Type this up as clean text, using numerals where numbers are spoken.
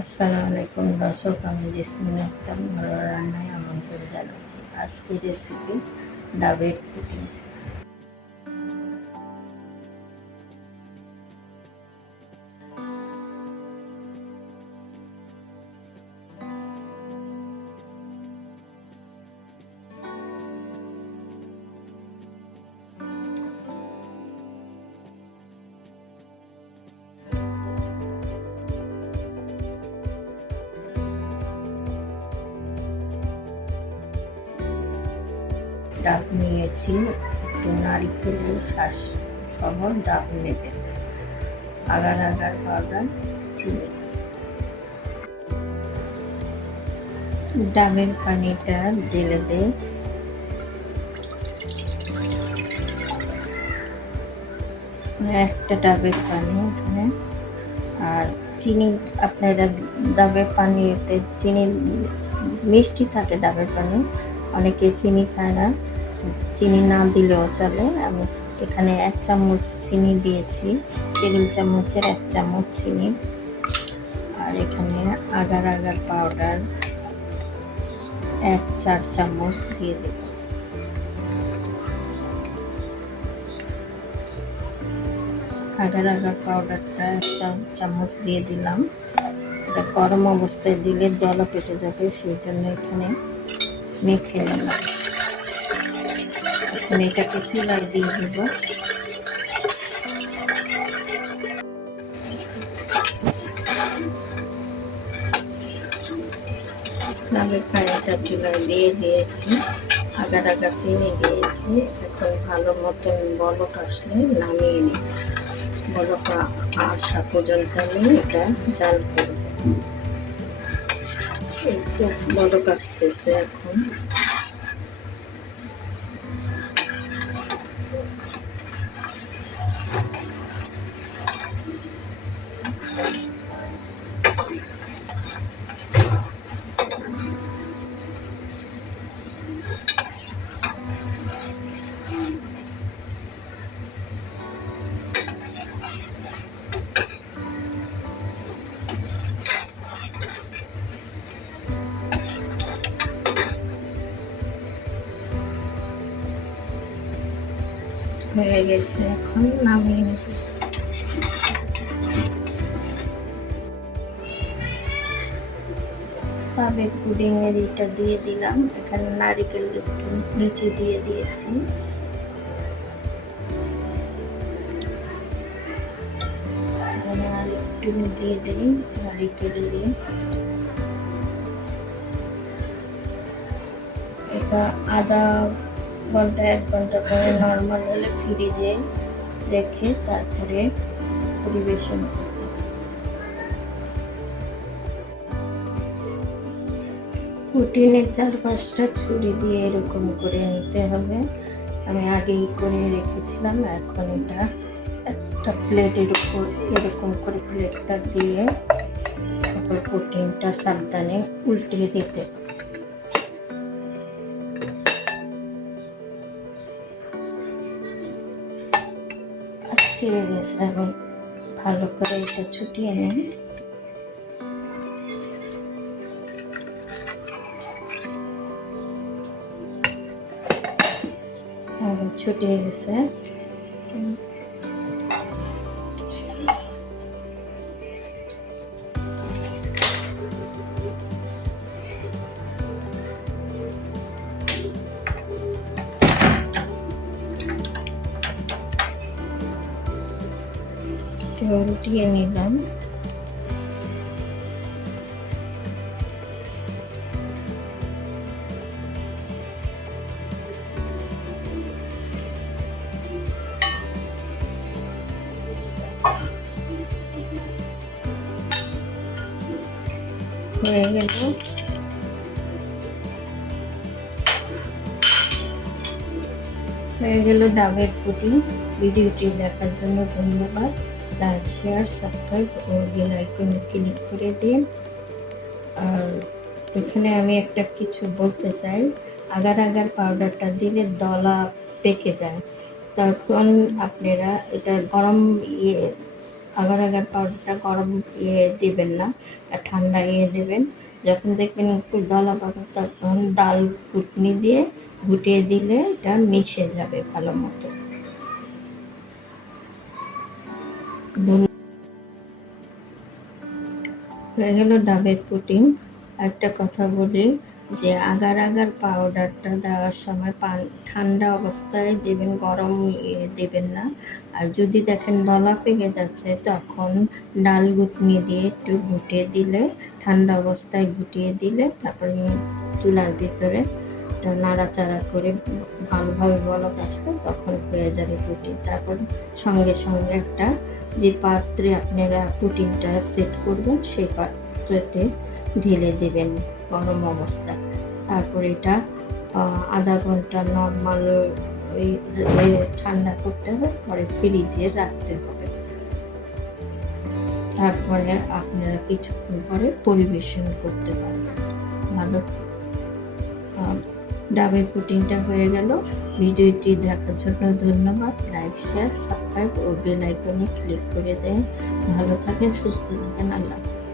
আসসালামু আলাইকুম দর্শক, আমি জেসমিন আক্তার ঘরোয়া রান্নায় আমন্ত্রণ জানাচ্ছি। আজকের রেসিপি ডাবের পুডিং। ডাব নিয়েছি, একটু নারিকেলের শ্বাস সহ ডাব নেবেন, আগার আগার পাউডার, চিনি। ডাবের পানিটা ঢেলে দেয়, একটা ডাবের পানি এখানে। আর চিনি, আপনারা ডাবের পানিতে চিনি মিষ্টি থাকে, ডাবের পানি অনেকে চিনি খায় না, চিনি না দিলেও চলে। আমি এখানে 1 চামচ চিনি দিয়েছি, টেবিল চামচের 1 চামচ চিনি। আর এখানে আগার আগার পাউডার 1/4 চামচ দিয়ে দেব। আগার আগার পাউডারটা 1 চামচ দিয়ে দিলাম। এটা গরম অবস্থায় দিলে দলা পেকে যাবে, সেই জন্য এখানে মেখে নিলাম। এখন এটাকে চুলায় দিয়ে দেবো। ডাবের পানিটা চুলায় দিয়ে দিয়েছি, আগার আগার চিনি দিয়েছি। এখন ভালো মতন বলক আসলে নামিয়ে নিই। বলক আসা পর্যন্ত আমি এটা জাল করব। এই তো বলক আসতেছে এখন। হয়ে গেছে, এখন নামিয়ে নেব। ডাবের পুডিং এর এটা দিয়ে দিলাম, এখানে নারিকেল একটু নিচে দিয়ে দিয়েছি। এখানে আর একটু দিয়ে দিই নারিকেলের। এটা আধা ঘন্টা 1 ঘন্টা পরে নর্মাল হলে ফ্রিজে রেখে তারপরে পরিবেশন করব। পুডিংয়ের 4-5টা ছুরি দিয়ে এরকম করে নিতে হবে। আমি আগেই করে রেখেছিলাম। এখন এটা একটা প্লেটের উপর এরকম করে প্লেটটা দিয়ে তারপর পুডিংটা সাবধানে উল্টিয়ে দিতে। ঠিক আছে, আমি ভালো করে এটা ছুটিয়ে নিই। ছুটিয়ে গেছে। উল্টিয়ে নিলাম। হয়ে গেল ডাবের পুডিং। ভিডিওটি দেখার জন্য ধন্যবাদ। লাইক, শেয়ার, সাবস্ক্রাইব ও বেল আইকনে ক্লিক করে দিন। আর এখানে আমি একটা কিছু বলতে চাই, আগার আগার পাউডারটা দিলে দলা পেকে যায়। তখন আপনারা এটা গরম আগার আগার পাউডারটা গরম দেবেন না, ঠান্ডা দেবেন। যখন দেখবেন একটু দলা পাকা তখন ডাল ঘুটনি দিয়ে ঘুটিয়ে দিলে এটা মিশে যাবে ভালো মতো। হয়ে গেল ডাবের পুডিং। একটা কথা বলি যে আগার আগার পাউডারটা দেওয়ার সময় ঠান্ডা অবস্থায় দেবেন, গরম দেবেন না। আর যদি দেখেন দলা পেকে যাচ্ছে তখন ডাল ঘুটনি দিয়ে একটু ঘুটিয়ে দিলে, ঠান্ডা অবস্থায় ঘুটিয়ে দিলে তারপর চুলার ভিতরে নাড়াচাড়া করে ভালোভাবে বলক আসবে, তখন হয়ে যাবে পুডিং। তারপর সঙ্গে সঙ্গে একটা যে পাত্রে আপনারা পুডিংটা সেট করবেন সেই পাত্রতে ঢেলে দেবেন গরম অবস্থায়। তারপর এটা আধা ঘন্টা নর্মাল ওই ঠান্ডা করতে হবে, পরে ফ্রিজে রাখতে হবে। তারপরে আপনারা কিছুক্ষণ পরে পরিবেশন করতে পারবেন। ভালো ডাবের পুডিংটা হয়ে গেল। ভিডিওটি দেখার জন্য ধন্যবাদ। লাইক, শেয়ার, সাবস্ক্রাইব ও বেল আইকনে ক্লিক করে দেন। ভালো থাকেন, সুস্থ থাকেন। আল্লাহ হাফেজ।